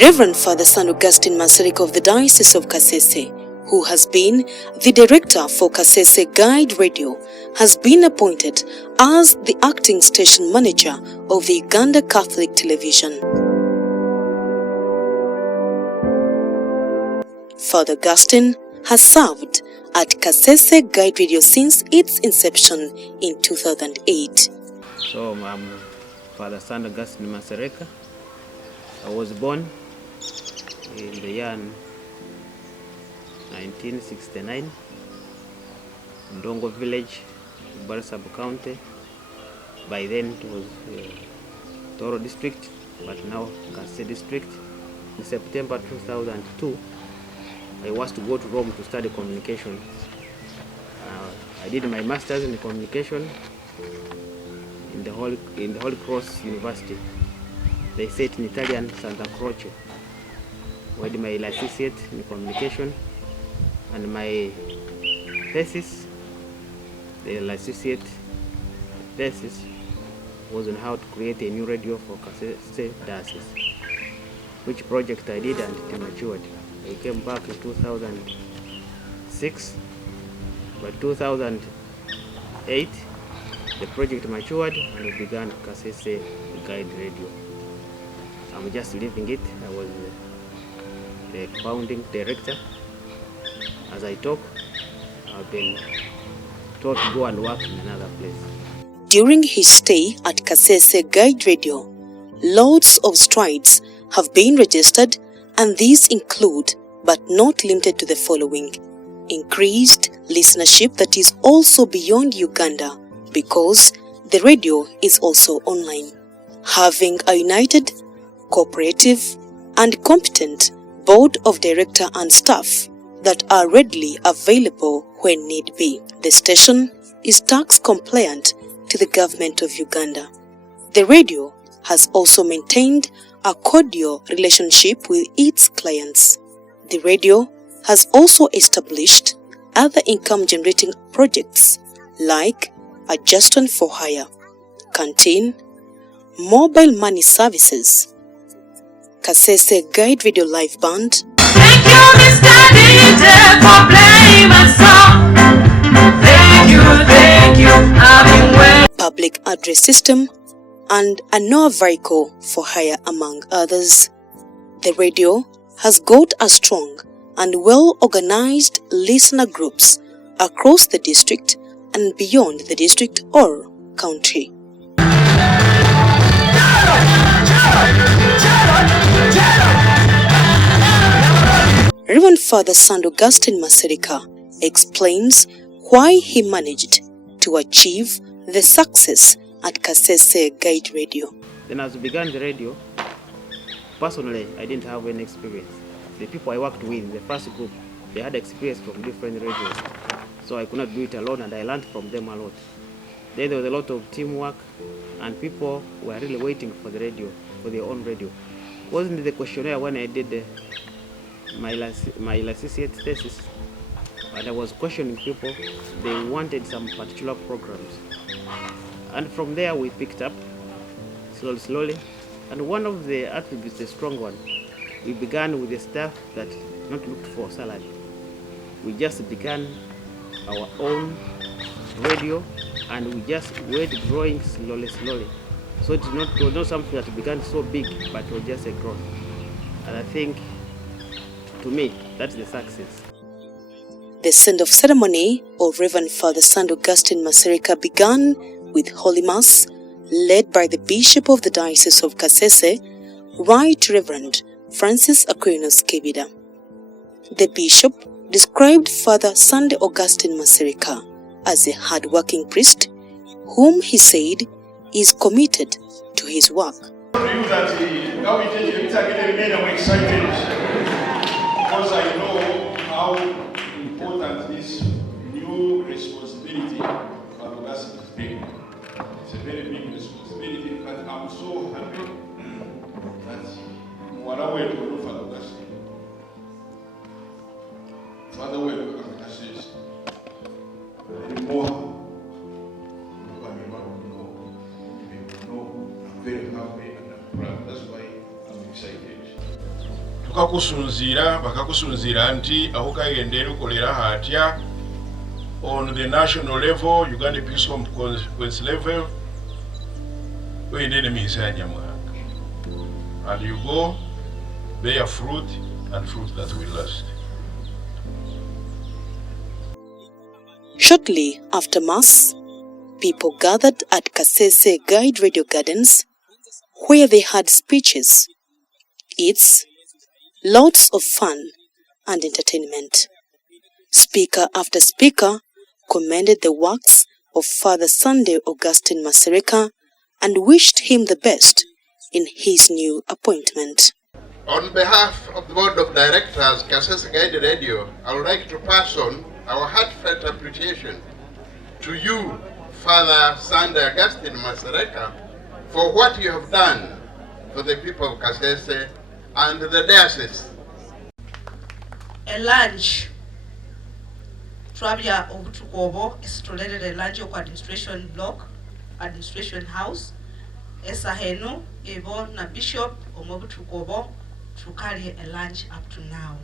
Reverend Father Sunday Augustine Masereka of the Diocese of Kasese, who has been the director for Kasese Guide Radio, has been appointed as the acting station manager of the Uganda Catholic Television. Father Augustine has served at Kasese Guide Radio since its inception in 2008. So I'm Father Sunday Augustine Masereka. I was born in the year 1969 in Dongo village, Barsab County. By then it was Toro district, but now Kasese district. In September 2002, I was to go to Rome to study communication. I did my master's in communication in the Holy Cross University. They say it in Italian, Santa Croce. I did my licentiate in communication, and my thesis, the licentiate thesis, was on how to create a new radio for Kasese Diocese, which project I did and it matured. I came back in 2006. By 2008, the project matured and we began Kasese Guide Radio. I'm just leaving it. I was the founding director. As I talk, I've been told to go and work in another place. During his stay at Kasese Guide Radio, loads of strides have been registered, and these include, but not limited to, the following: increased listenership that is also beyond Uganda because the radio is also online, having a united, cooperative and competent board of director and staff that are readily available when need be. The station is tax compliant to the government of Uganda. The radio has also maintained a cordial relationship with its clients. The radio has also established other income-generating projects like adjustment for hire, canteen, mobile money services, Kasese Guide Radio Live Band, thank you, Mr. DJ, for playing my song. Thank you, I've been waiting. public address system, and a NOAA vehicle for hire, among others. The radio has got a strong and well-organized listener groups across the district and beyond the district or country. Reverend Father Sunday Augustine Masereka explains why he managed to achieve the success at Kasese Guide Radio. Then as we began the radio, personally, I didn't have any experience. The people I worked with, the first group, they had experience from different radios. So I could not do it alone, and I learned from them a lot. Then there was a lot of teamwork, and people were really waiting for the radio, for their own radio. Wasn't the questionnaire when I did my licentiate thesis, and I was questioning people, they wanted some particular programs. And from there we picked up, slowly. And one of the attributes, the strong one, we began with the staff that not looked for salary. We just began our own radio, and we just went growing slowly. So it was not something that began so big, but it was just a growth. And I think, to me, that's the success. The send-off ceremony of Reverend Father Sunday Augustine Masereka began with Holy Mass, led by the Bishop of the Diocese of Kasese, Right Reverend Francis Aquinas Kebida. The Bishop described Father Sunday Augustine Masereka as a hard-working priest whom he said is committed to his work. I'm excited because I know how important this new responsibility for Augustine is big. It's a very big responsibility, but I'm so happy that Father will do for Augustine. Father will do for Augustine. More. I'm very happy and I'm proud. That's why I'm excited. bakakusunzira nti aho kagendera ukolera hatya on the national level, Uganda Episcopal Conference level, we need a message, and you go bear fruit and fruit that will last. Shortly after Mass, people gathered at Kasese Guide Radio Gardens, where they had speeches, eats, lots of fun and entertainment. Speaker after speaker commended the works of Father Sunday Augustine Masereka and wished him the best in his new appointment. On behalf of the Board of Directors, Kasese Guide Radio, I would like to pass on our heartfelt appreciation to you, Father Sunday Augustine Masereka, for what you have done for the people of Kasese and the diocese. A lunch. Trabia obutukobo is tolerated a lunch of administration block, administration house. Esaheno, Evo, na Bishop, Omobutukobo, to carry a lunch up to now.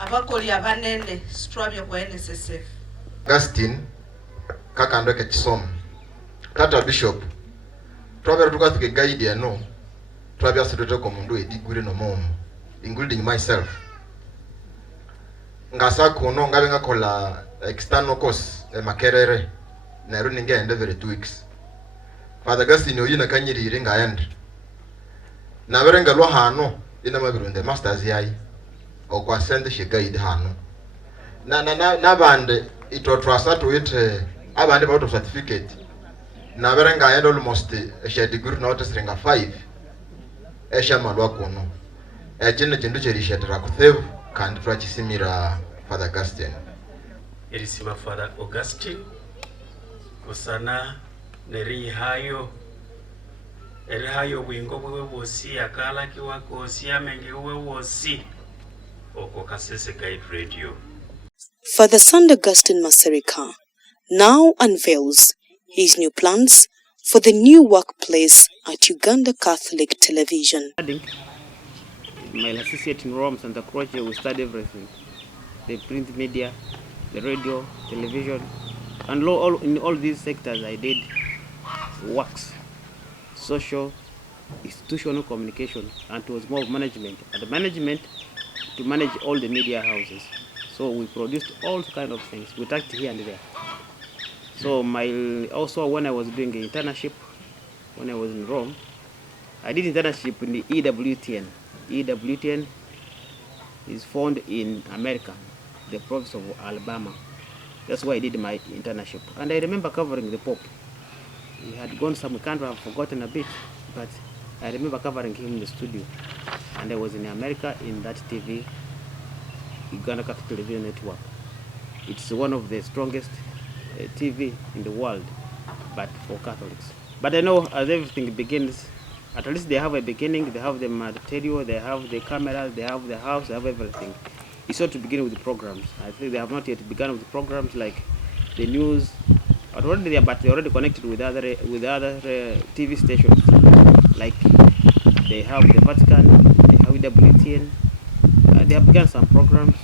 Abakoli abanene, Strabia kwa NSSF. Augustine, kakandoke chisomo. Tata Bishop, Trabia tukatike guide ya no. Trabia sidoto komundu edigure no mom, including myself. Ngasa kuno ngabe ngakola external course makerere na runi ngende every 2 weeks. Father Augustine oyina kanyirire ngayandi. Na berenga lo hano ina mabirunde masters yayi. Okwa send she guide hano. Na bande itotwasa to it abande out of certificate. Na berenga yendo almost she degree not stringa 5. Esha malwa kuno. Ejene chindu cherishetera kutheve kandi twachisimira Father Augustine. Erisima Father Augustine kusana neri hayo wingo bwe wosi akala kiwako osi amenge we wosi oko Kasese Guide Radio. Father Sunday Augustine Masereka now unveils his new plans for the new workplace at Uganda Catholic Television. My associate in Rome, Santa Croce, we study everything. The print media, the radio, television, and in all these sectors I did works, social, institutional communication, and it was more of management. And the management to manage all the media houses. So we produced all kinds of things. We talked here and there. So also when I was doing an internship, when I was in Rome, I did internship in the EWTN. EWTN is found in America, the province of Alabama. That's where I did my internship. And I remember covering the Pope. He had gone some country, I've forgotten a bit, but I remember covering him in the studio. And I was in America in that TV, Uganda Catholic Television network. It's one of the strongest TV in the world, but for Catholics. But I know as everything begins, at least they have a beginning, they have the material, they have the camera, they have the house, they have everything. It's not to begin with the programs. I think they have not yet begun with the programs like the news. Already there, but they're already connected with other TV stations. Like they have the Vatican, they have WTN. They have begun some programs,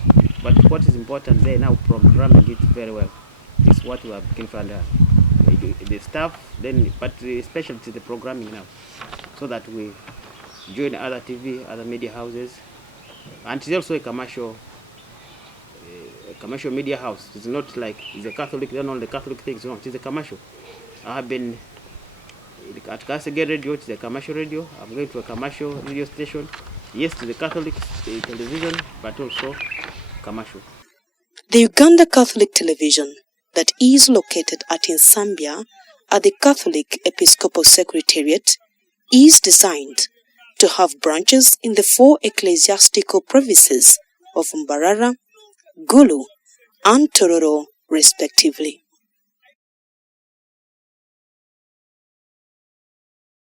but what is important, they now programming it very well. It's what we are beginning to understand. The staff, then, but especially to the programming now, so that we join other TV, other media houses, and it's also a commercial media house. It's not like it's a Catholic, don't know the Catholic things, no, it's a commercial. I have been at Kasese Guide Radio, it's a commercial radio. I'm going to a commercial radio station. Yes, to the Catholic television, but also commercial. The Uganda Catholic Television, that is located at Nsambya at the Catholic Episcopal Secretariat, is designed to have branches in the 4 ecclesiastical provinces of Mbarara, Gulu, and Tororo, respectively.